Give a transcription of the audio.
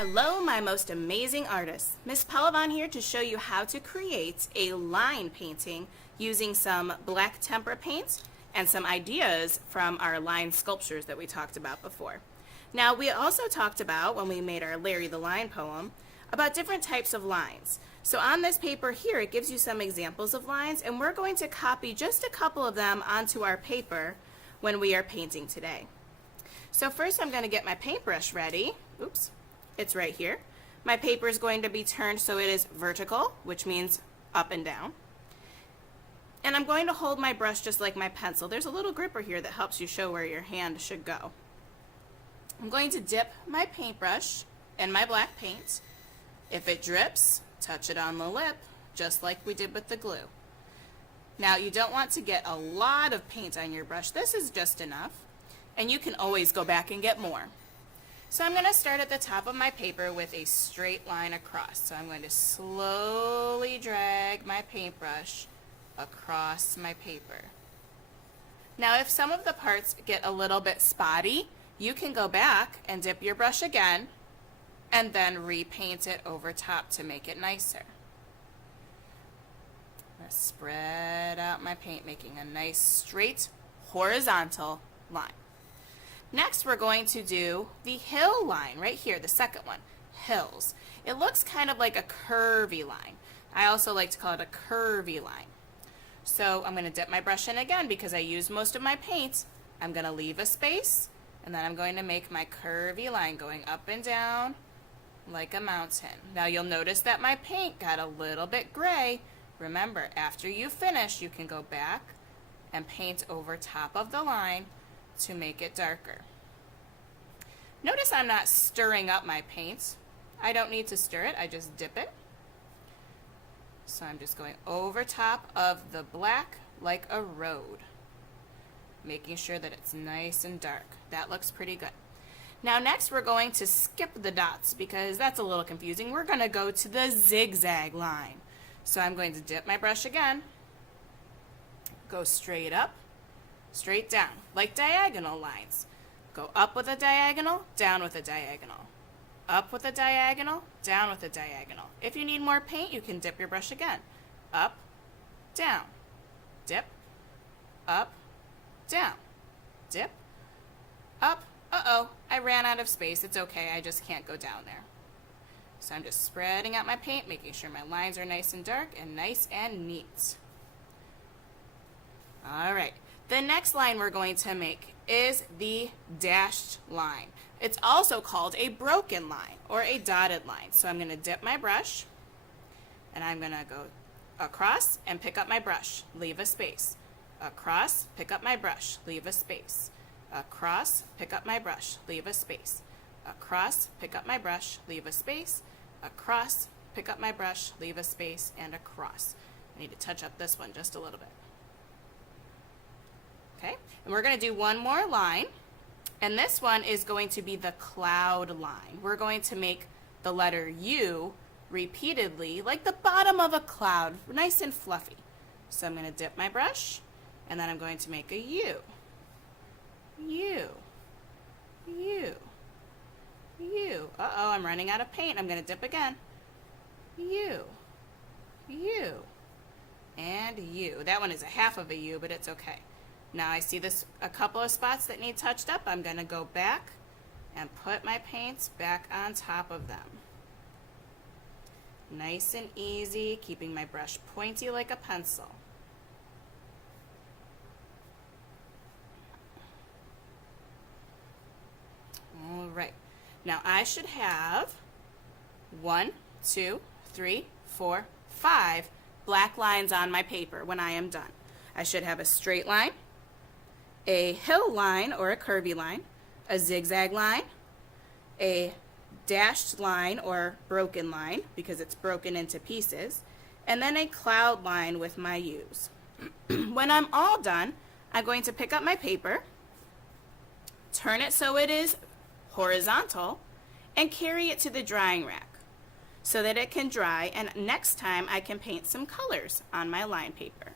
Hello, my most amazing artists. Miss Palavan here to show you how to create a line painting using some black tempera paint and some ideas from our line sculptures that we talked about before. Now, we also talked about, when we made our Larry the Line poem, about different types of lines. So on this paper here, it gives you some examples of lines, and we're going to copy just a couple of them onto our paper when we are painting today. So first I'm going to get my paintbrush ready. Oops. It's right here. My paper is going to be turned so it is vertical, which means up and down. And I'm going to hold my brush just like my pencil. There's a little gripper here that helps you show where your hand should go. I'm going to dip my paintbrush in my black paint. If it drips, touch it on the lip, just like we did with the glue. Now, you don't want to get a lot of paint on your brush. This is just enough, and you can always go back and get more. So I'm going to start at the top of my paper with a straight line across. So I'm going to slowly drag my paintbrush across my paper. Now if some of the parts get a little bit spotty, you can go back and dip your brush again and then repaint it over top to make it nicer. I'm going to spread out my paint, making a nice straight horizontal line. Next, we're going to do the hill line right here, the second one, hills. It looks kind of like a curvy line. I also like to call it a curvy line. So I'm going to dip my brush in again because I used most of my paint. I'm going to leave a space, and then I'm going to make my curvy line going up and down like a mountain. Now you'll notice that my paint got a little bit gray. Remember, after you finish, you can go back and paint over top of the line to make it darker. Notice I'm not stirring up my paint. I don't need to stir it, I just dip it. So I'm just going over top of the black like a road, making sure that it's nice and dark. That looks pretty good. Now next we're going to skip the dots because that's a little confusing. We're going to go to the zigzag line. So I'm going to dip my brush again, go straight up, straight down, like diagonal lines. Go up with a diagonal, down with a diagonal. Up with a diagonal, down with a diagonal. If you need more paint, you can dip your brush again. Up, down, dip, up, down, dip, up. Uh-oh, I ran out of space. It's okay, I just can't go down there. So I'm just spreading out my paint, making sure my lines are nice and dark and nice and neat. All right. The next line we're going to make is the dashed line. It's also called a broken line or a dotted line. So I'm going to dip my brush and I'm going to go across and pick up my brush, leave a space. Across, pick up my brush, leave a space. Across, pick up my brush, leave a space. Across, pick up my brush, leave a space. Across, pick up my brush, leave a space, and across. I need to touch up this one just a little bit. Okay, and we're going to do one more line, and this one is going to be the cloud line. We're going to make the letter U repeatedly like the bottom of a cloud, nice and fluffy. So I'm going to dip my brush, and then I'm going to make a U. U. U. U. Uh-oh, I'm running out of paint. I'm going to dip again. U. U. And U. That one is a half of a U, but it's okay. Now I see this a couple of spots that need touched up. I'm going to go back and put my paints back on top of them. Nice and easy, keeping my brush pointy like a pencil. All right. Now I should have 1, 2, 3, 4, 5 black lines on my paper when I am done. I should have a straight line, a hill line or a curvy line, a zigzag line, a dashed line or broken line because it's broken into pieces, and then a cloud line with my U's. When I'm all done, I'm going to pick up my paper, turn it so it is horizontal, and carry it to the drying rack so that it can dry, and next time I can paint some colors on my line paper.